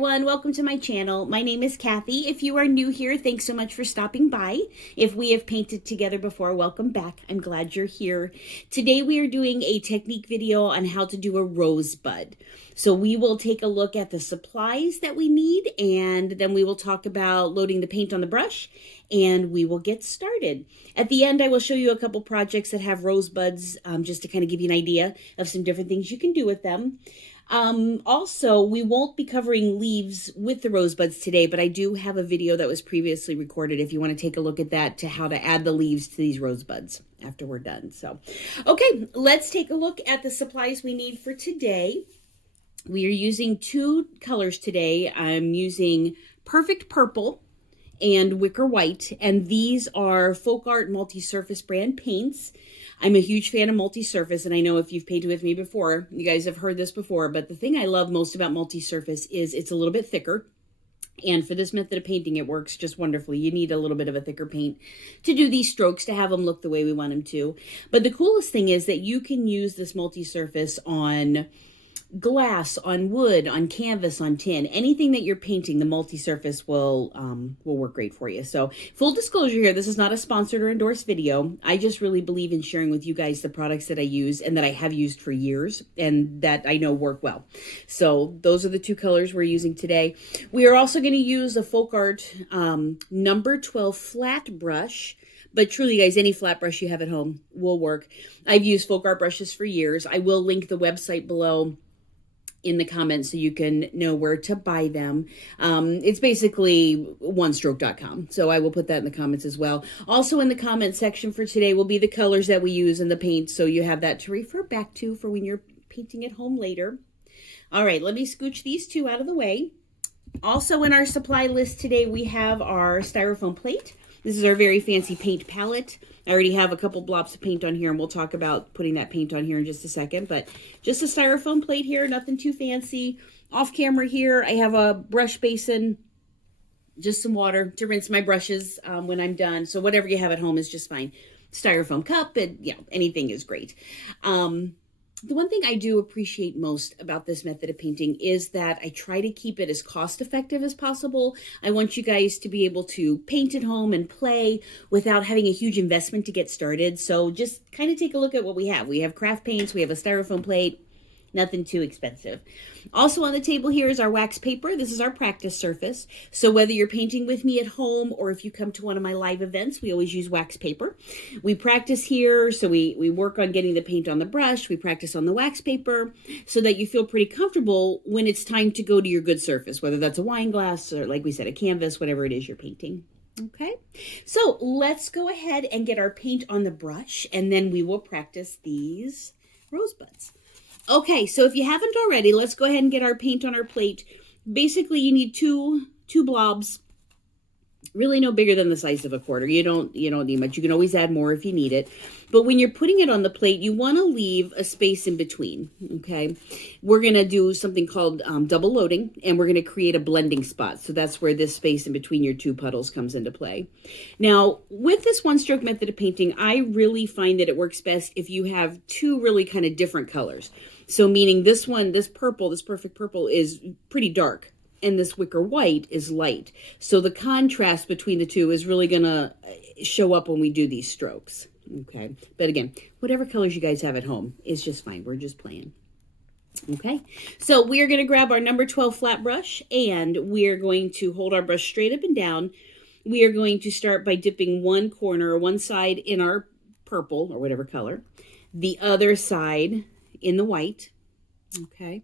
everyone, welcome to my channel. My name is Kathy. If you are new here, thanks so much for stopping by. If we have painted together before, welcome back. I'm glad you're here. Today we are doing a technique video on how to do a rosebud. So we will take a look at the supplies that we need, and then we will talk about loading the paint on the brush, and we will get started. At the end, I will show you a couple projects that have rosebuds, just to kind of give you an idea of some different things you can do with them. Also, we won't be covering leaves with the rosebuds today, but I do have a video that was previously recorded if you want to take a look at that, to how to add the leaves to these rosebuds after we're done. So, okay, let's take a look at the supplies we need for today. We are using two colors today. I'm using Perfect Purple and Wicker White, and these are FolkArt multi-surface brand paints. I'm a huge fan of multi-surface, and I know if you've painted with me before, you guys have heard this before, but the thing I love most about multi-surface is it's a little bit thicker, and for this method of painting, it works just wonderfully. You need a little bit of a thicker paint to do these strokes, to have them look the way we want them to. But the coolest thing is that you can use this multi-surface on glass, on wood, on canvas, on tin, anything that you're painting, the multi-surface will work great for you. So full disclosure here, this is not a sponsored or endorsed video. I just really believe in sharing with you guys the products that I use and that I have used for years and that I know work well. So those are the two colors we're using today. We are also going to use a FolkArt number 12 flat brush. But truly, guys, any flat brush you have at home will work. I've used FolkArt brushes for years. I will link the website below in the comments so you can know where to buy them. It's basically onestroke.com. So I will put that in the comments as well. Also in the comment section for today will be the colors that we use in the paint, so you have that to refer back to for when you're painting at home later. All right, let me scooch these two out of the way. Also in our supply list today, we have our Styrofoam plate. This is our very fancy paint palette. I already have a couple blobs of paint on here, and we'll talk about putting that paint on here in just a second. But just a Styrofoam plate here, nothing too fancy. Off camera here, I have a brush basin, just some water to rinse my brushes when I'm done. So whatever you have at home is just fine. Styrofoam cup, and anything is great. The one thing I do appreciate most about this method of painting is that I try to keep it as cost effective as possible. I want you guys to be able to paint at home and play without having a huge investment to get started. So just kind of take a look at what we have. We have craft paints, we have a Styrofoam plate, nothing too expensive. Also on the table here is our wax paper. This is our practice surface. So whether you're painting with me at home or if you come to one of my live events, we always use wax paper. We practice here, so we work on getting the paint on the brush. We practice on the wax paper so that you feel pretty comfortable when it's time to go to your good surface, whether that's a wine glass or, like we said, a canvas, whatever it is you're painting. Okay, so let's go ahead and get our paint on the brush, and then we will practice these rosebuds. Okay, so if you haven't already, let's go ahead and get our paint on our plate. Basically, you need two blobs, really no bigger than the size of a quarter. You don't need much. You can always add more if you need it. But when you're putting it on the plate, you want to leave a space in between, okay? We're going to do something called double loading, and we're going to create a blending spot. So that's where this space in between your two puddles comes into play. Now, with this one-stroke method of painting, I really find that it works best if you have two really kind of different colors. So meaning this one, this purple, this Perfect Purple is pretty dark, and this Wicker White is light. So the contrast between the two is really going to show up when we do these strokes. Okay, but again, whatever colors you guys have at home is just fine. We're just playing. Okay, so we are going to grab our number 12 flat brush, and we are going to hold our brush straight up and down. We are going to start by dipping one corner or one side in our purple or whatever color, the other side in the white. Okay,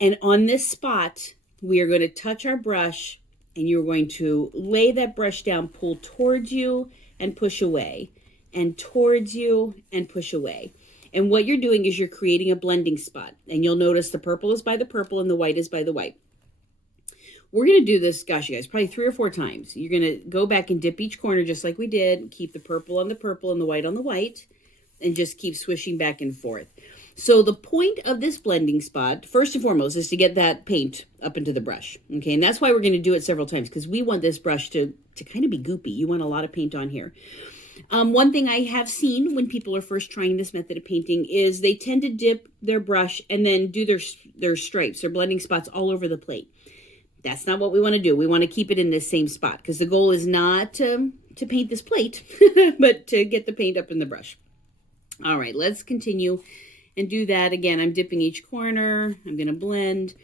and on this spot, we are going to touch our brush, and you're going to lay that brush down, pull towards you and push away, and towards you and push away. And what you're doing is you're creating a blending spot, and you'll notice the purple is by the purple and the white is by the white. We're going to do this, gosh, you guys, probably 3 or 4 times. You're going to go back and dip each corner just like we did, keep the purple on the purple and the white on the white, and just keep swishing back and forth. So the point of this blending spot, first and foremost, is to get that paint up into the brush. Okay, and that's why we're going to do it several times, because we want this brush to kind of be goopy. You want a lot of paint on here. One thing I have seen when people are first trying this method of painting is they tend to dip their brush and then do their stripes, their blending spots all over the plate. That's not what we want to do. We want to keep it in this same spot because the goal is not to paint this plate, but to get the paint up in the brush. All right, let's continue and do that. Again, I'm dipping each corner. I'm going to blend.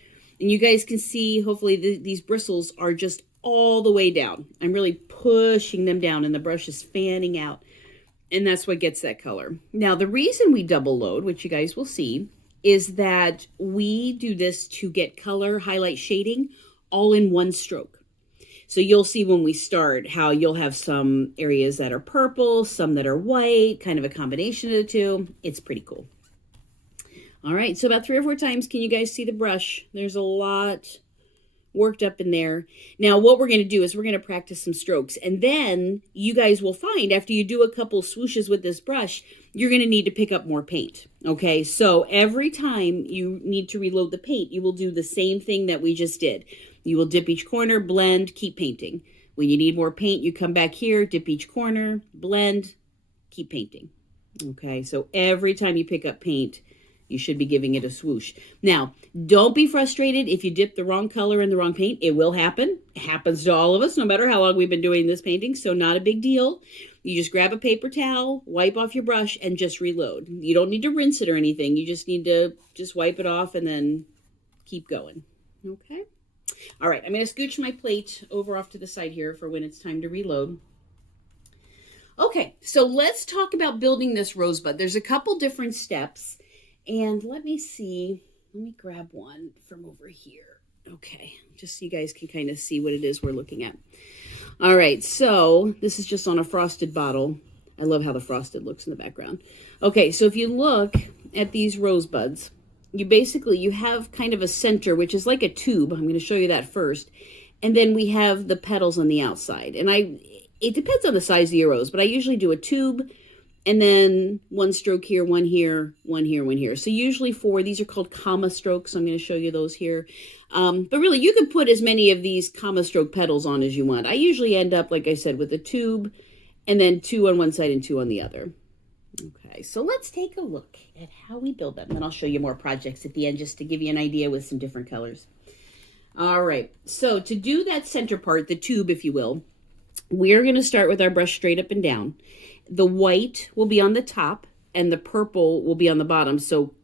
And you guys can see, hopefully, these bristles are just all the way down. I'm really pushing them down, and the brush is fanning out. And that's what gets that color. Now, the reason we double load, which you guys will see, is that we do this to get color, highlight, shading all in one stroke. So you'll see when we start how you'll have some areas that are purple, some that are white, kind of a combination of the two. It's pretty cool. All right, so about 3 or 4 times, can you guys see the brush? There's a lot worked up in there. Now, what we're going to do is we're going to practice some strokes. And then you guys will find after you do a couple swooshes with this brush, you're going to need to pick up more paint. Okay, so every time you need to reload the paint, you will do the same thing that we just did. You will dip each corner, blend, keep painting. When you need more paint, you come back here, dip each corner, blend, keep painting. Okay, so every time you pick up paint, you should be giving it a swoosh. Now, don't be frustrated if you dip the wrong color in the wrong paint. It will happen. It happens to all of us, no matter how long we've been doing this painting, so not a big deal. You just grab a paper towel, wipe off your brush, and just reload. You don't need to rinse it or anything. You just need to just wipe it off and then keep going. Okay? All right, I'm going to scooch my plate over off to the side here for when it's time to reload. Okay, so let's talk about building this rosebud. There's a couple different steps, and let me see. Let me grab one from over here. Okay, just so you guys can kind of see what it is we're looking at. All right, so this is just on a frosted bottle. I love how the frosted looks in the background. Okay, so if you look at these rosebuds, you have kind of a center, which is like a tube. I'm going to show you that first. And then we have the petals on the outside. And it depends on the size of your rose, but I usually do a tube and then one stroke here, one here, one here, one here. So usually 4, these are called comma strokes. I'm going to show you those here. But really, you can put as many of these comma stroke petals on as you want. I usually end up, like I said, with a tube and then 2 on one side and 2 on the other. Okay, so let's take a look at how we build them. And I'll show you more projects at the end just to give you an idea with some different colors. All right, so to do that center part, the tube, if you will, we're going to start with our brush straight up and down. The white will be on the top and the purple will be on the bottom, so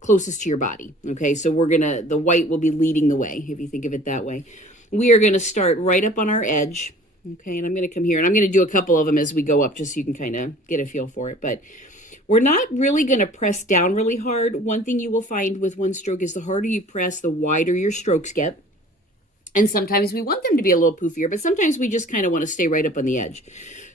closest to your body. Okay, so the white will be leading the way, if you think of it that way. We are going to start right up on our edge. Okay, and I'm going to come here, and I'm going to do a couple of them as we go up just so you can kind of get a feel for it. But we're not really going to press down really hard. One thing you will find with one stroke is the harder you press, the wider your strokes get. And sometimes we want them to be a little poofier, but sometimes we just kind of want to stay right up on the edge.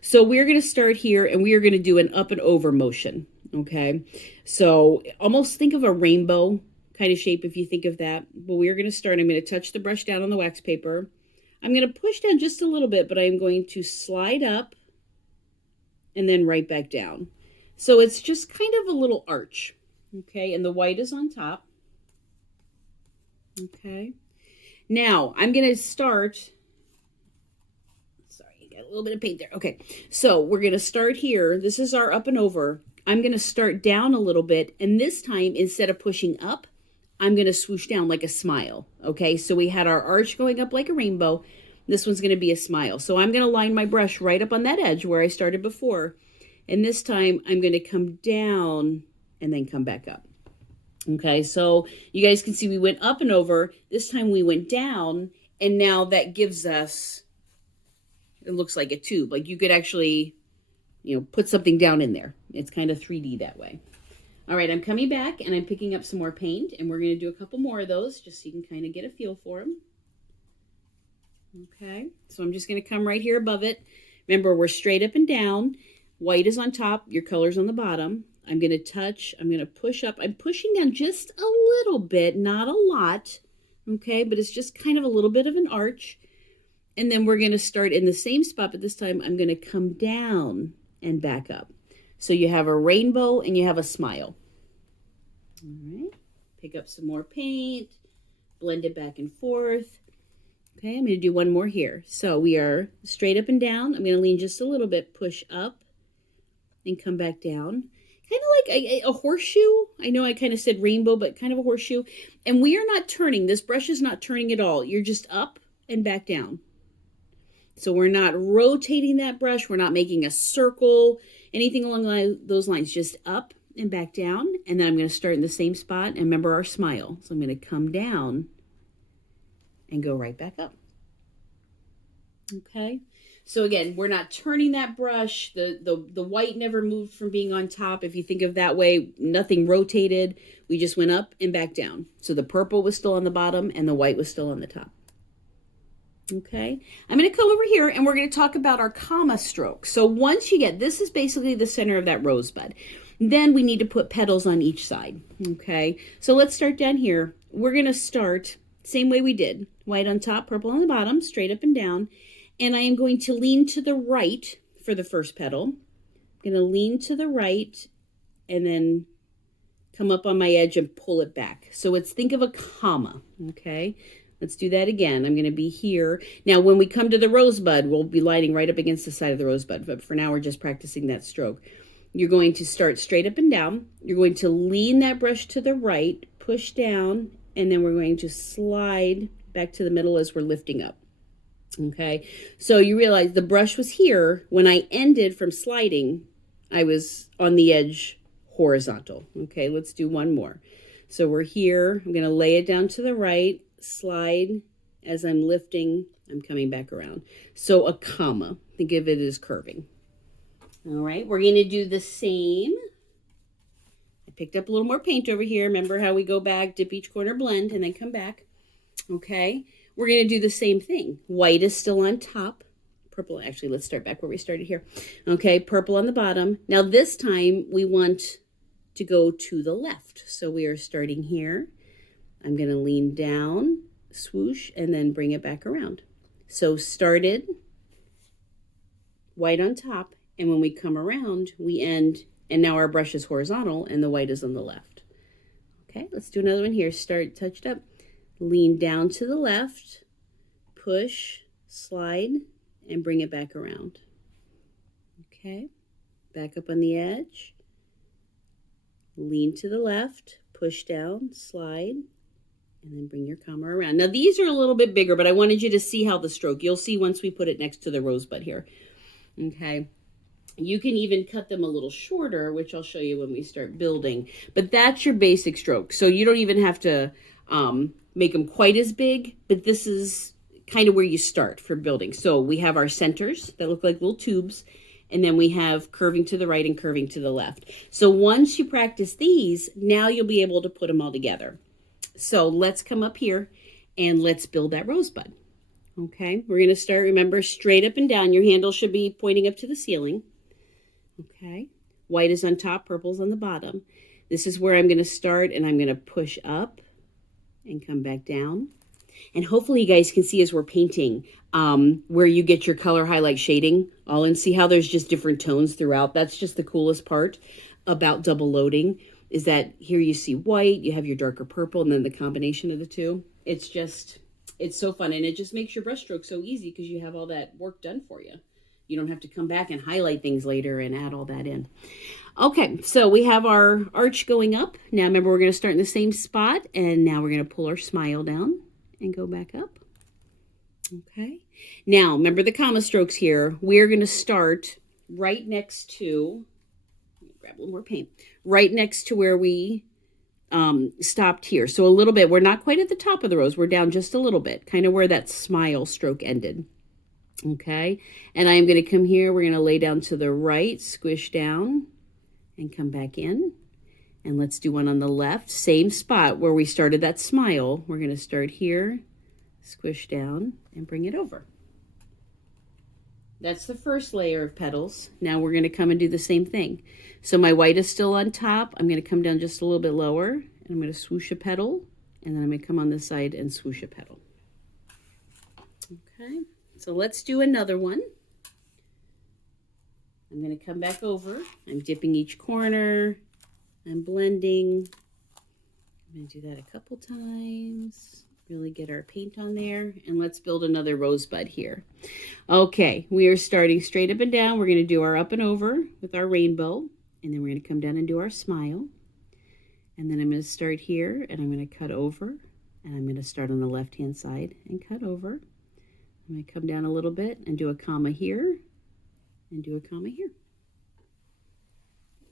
So we're going to start here, and we are going to do an up and over motion. Okay, so almost think of a rainbow kind of shape if you think of that. But we're going to start. I'm going to touch the brush down on the wax paper. I'm going to push down just a little bit, but I'm going to slide up and then right back down. So it's just kind of a little arch, okay? And the white is on top, okay? Now, I'm going to start, sorry, got a little bit of paint there. Okay, so we're going to start here. This is our up and over. I'm going to start down a little bit, and this time, instead of pushing up, I'm going to swoosh down like a smile, okay? So we had our arch going up like a rainbow. This one's going to be a smile. So I'm going to line my brush right up on that edge where I started before. And this time I'm going to come down and then come back up. Okay, so you guys can see we went up and over. This time we went down, and now that gives us, it looks like a tube. Like you could actually, put something down in there. It's kind of 3D that way. All right, I'm coming back, and I'm picking up some more paint, and we're going to do a couple more of those just so you can kind of get a feel for them. Okay, so I'm just going to come right here above it. Remember, we're straight up and down. White is on top, your color's on the bottom. I'm going to touch, I'm going to push up. I'm pushing down just a little bit, not a lot, okay, but it's just kind of a little bit of an arch. And then we're going to start in the same spot, but this time I'm going to come down and back up. So you have a rainbow and you have a smile. All right, pick up some more paint, blend it back and forth. Okay, I'm going to do one more here. So we are straight up and down. I'm going to lean just a little bit, push up, and come back down. kind of like a horseshoe. I know I kind of said rainbow, but kind of a horseshoe. And we are not turning. This brush is not turning at all. You're just up and back down. So we're not rotating that brush. We're not making a circle, anything along those lines. Just up and back down. And then I'm going to start in the same spot. And remember our smile. So I'm going to come down and go right back up. Okay. So again, we're not turning that brush. The white never moved from being on top. If you think of that way, nothing rotated. We just went up and back down. So the purple was still on the bottom and the white was still on the top. Okay, I'm going to come over here and we're going to talk about our comma stroke. So once you get, this is basically the center of that rosebud. Then we need to put petals on each side. Okay, so let's start down here. We're going to start same way we did. White on top, purple on the bottom, straight up and down. And I am going to lean to the right for the first petal. I'm going to lean to the right and then come up on my edge and pull it back. So it's, think of a comma, okay? Let's do that again. I'm going to be here. Now, when we come to the rosebud, we'll be lining right up against the side of the rosebud. But for now, we're just practicing that stroke. You're going to start straight up and down. You're going to lean that brush to the right, push down, and then we're going to slide back to the middle as we're lifting up. Okay, so you realize the brush was here. When I ended from sliding, I was on the edge horizontal. Okay, let's do one more. So we're here. I'm going to lay it down to the right, slide as I'm lifting. I'm coming back around. So a comma. Think of it as curving. All right, we're going to do the same. I picked up a little more paint over here. Remember how we go back, dip each corner, blend, and then come back. Okay, we're going to do the same thing. White is still on top. Purple, actually, let's start back where we started here. Okay, purple on the bottom. Now this time we want to go to the left. So we are starting here. I'm going to lean down, swoosh, and then bring it back around. So started, white on top, and when we come around, we end, and now our brush is horizontal, and the white is on the left. Okay, let's do another one here. Start touched up. Lean down to the left, push, slide, and bring it back around. Okay, back up on the edge. Lean to the left, push down, slide, and then bring your comma around. Now these are a little bit bigger, but I wanted you to see how the stroke, you'll see once we put it next to the rosebud here. Okay, you can even cut them a little shorter, which I'll show you when we start building, but that's your basic stroke. So you don't even have to make them quite as big, but this is kind of where you start for building. So we have our centers that look like little tubes, and then we have curving to the right and curving to the left. So once you practice these, now you'll be able to put them all together. So let's come up here and let's build that rosebud. Okay, we're going to start, remember, straight up and down. Your handle should be pointing up to the ceiling. Okay, white is on top, purple's on the bottom. This is where I'm going to start, and I'm going to push up and come back down. And hopefully you guys can see as we're painting where you get your color highlight shading all in. See how there's just different tones throughout. That's just the coolest part about double loading, is that here you see white, you have your darker purple, and then the combination of the two. It's just, it's so fun. And it just makes your brush stroke so easy because you have all that work done for you. You don't have to come back and highlight things later and add all that in. Okay, so we have our arch going up. Now remember, we're going to start in the same spot, and now we're going to pull our smile down and go back up. Okay, now remember the comma strokes here. We're going to start right next to, grab a little more paint, right next to where we stopped here. So a little bit, we're not quite at the top of the rose. We're down just a little bit, kind of where that smile stroke ended. Okay, and I'm going to come here. We're going to lay down to the right, squish down, and come back in. And let's do one on the left, same spot where we started that smile. We're going to start here, squish down, and bring it over. That's the first layer of petals. Now we're going to come and do the same thing. So my white is still on top. I'm going to come down just a little bit lower, and I'm going to swoosh a petal, and then I'm going to come on this side and swoosh a petal. Okay, so let's do another one. I'm going to come back over. I'm dipping each corner. I'm blending. I'm going to do that a couple times. Really get our paint on there. And let's build another rosebud here. Okay, we are starting straight up and down. We're going to do our up and over with our rainbow. And then we're going to come down and do our smile. And then I'm going to start here, and I'm going to cut over. And I'm going to start on the left-hand side and cut over. I'm going to come down a little bit and do a comma here and do a comma here.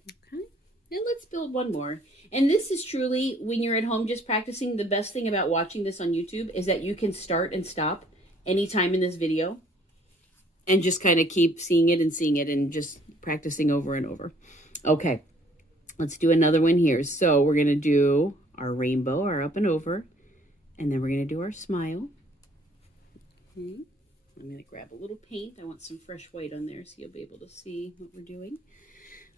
Okay, and let's build one more. And this is truly, when you're at home just practicing, the best thing about watching this on YouTube is that you can start and stop anytime in this video and just kind of keep seeing it and just practicing over and over. Okay, let's do another one here. So we're going to do our rainbow, our up and over, and then we're going to do our smile. Okay. I'm going to grab a little paint. I want some fresh white on there so you'll be able to see what we're doing.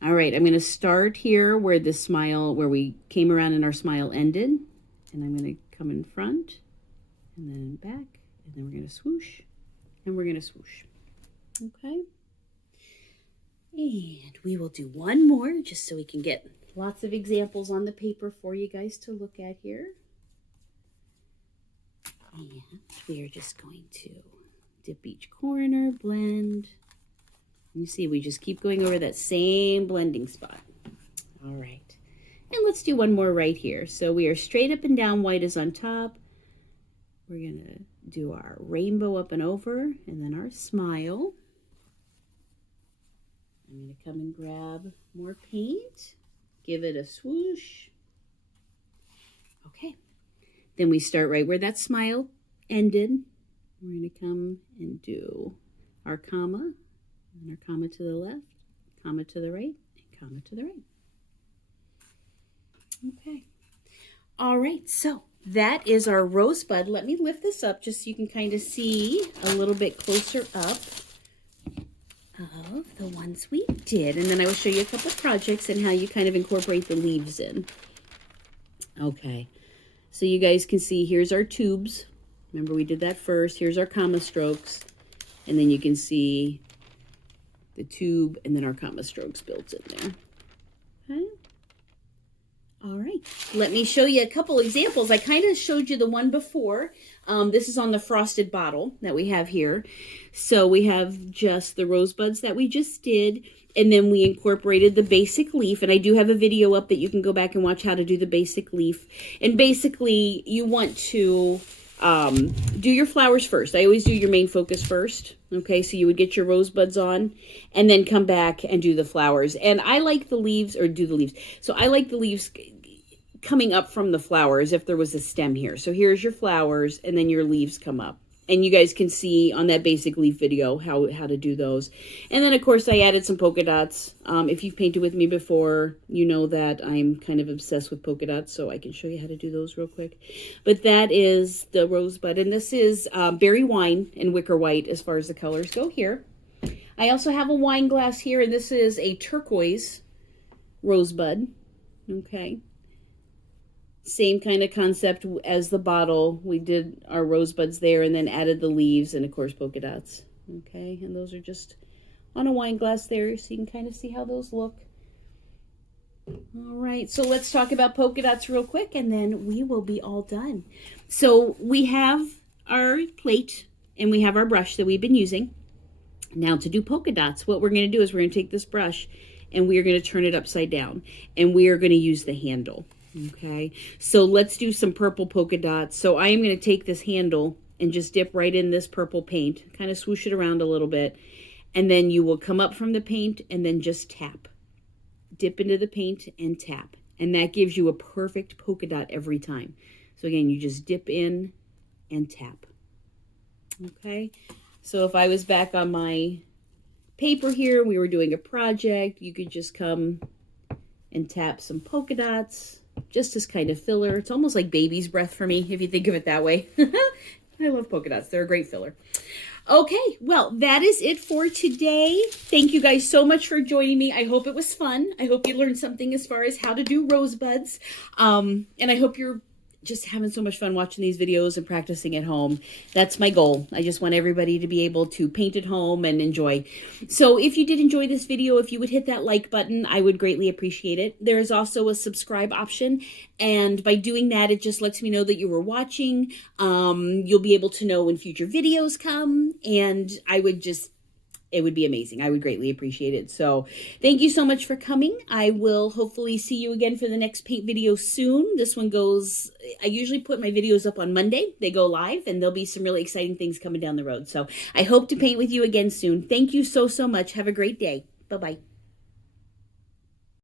All right, I'm going to start here where the smile, where we came around and our smile ended. And I'm going to come in front and then back. And then we're going to swoosh and we're going to swoosh. Okay. And we will do one more just so we can get lots of examples on the paper for you guys to look at here. And we are just going to dip each corner, blend. You see, we just keep going over that same blending spot. All right. And let's do one more right here. So we are straight up and down, white is on top. We're going to do our rainbow up and over, and then our smile. I'm going to come and grab more paint, give it a swoosh. Okay. Then we start right where that smile ended. We're going to come and do our comma, and our comma to the left, comma to the right, and comma to the right. Okay. All right, so that is our rosebud. Let me lift this up just so you can kind of see a little bit closer up of the ones we did. And then I will show you a couple projects and how you kind of incorporate the leaves in. Okay, so you guys can see here's our tubes. Remember we did that first. Here's our comma strokes. And then you can see the tube and then our comma strokes built in there. Okay. All right, let me show you a couple examples. I kind of showed you the one before. This is on the frosted bottle that we have here. So we have just the rosebuds that we just did, and then we incorporated the basic leaf. And I do have a video up that you can go back and watch how to do the basic leaf. And basically, you want to do your flowers first. I always do your main focus first. Okay, so you would get your rosebuds on and then come back and do the flowers. And I like the leaves, or do the leaves. So I like the leaves coming up from the flowers if there was a stem here. So here's your flowers and then your leaves come up. And you guys can see on that basic leaf video how to do those. And then, of course, I added some polka dots. If you've painted with me before, you know that I'm kind of obsessed with polka dots, so I can show you how to do those real quick. But that is the rosebud, and this is berry wine and wicker white as far as the colors go here. I also have a wine glass here, and this is a turquoise rosebud. Okay. Same kind of concept as the bottle. We did our rosebuds there and then added the leaves and, of course, polka dots. Okay, and those are just on a wine glass there, so you can kind of see how those look. All right, so let's talk about polka dots real quick, and then we will be all done. So we have our plate, and we have our brush that we've been using. Now to do polka dots, what we're going to do is we're going to take this brush, and we are going to turn it upside down, and we are going to use the handle. Okay, so let's do some purple polka dots. So I am going to take this handle and just dip right in this purple paint, kind of swoosh it around a little bit, and then you will come up from the paint and then just tap. Dip into the paint and tap, and that gives you a perfect polka dot every time. So again, you just dip in and tap. Okay, so if I was back on my paper here, we were doing a project, you could just come and tap some polka dots. Just as kind of filler. It's almost like baby's breath for me, if you think of it that way. I love polka dots. They're a great filler. Okay, well, that is it for today. Thank you guys so much for joining me. I hope it was fun. I hope you learned something as far as how to do rosebuds. And I hope you're just having so much fun watching these videos and practicing at home. That's my goal. I just want everybody to be able to paint at home and enjoy. So if you did enjoy this video, if you would hit that like button, I would greatly appreciate it. There is also a subscribe option, and by doing that, it just lets me know that you were watching. You'll be able to know when future videos come, and I would just it would be amazing. I would greatly appreciate it. So thank you so much for coming. I will hopefully see you again for the next paint video soon. This one goes, I usually put my videos up on Monday. They go live, and there'll be some really exciting things coming down the road. So I hope to paint with you again soon. Thank you so much. Have a great day. Bye-bye.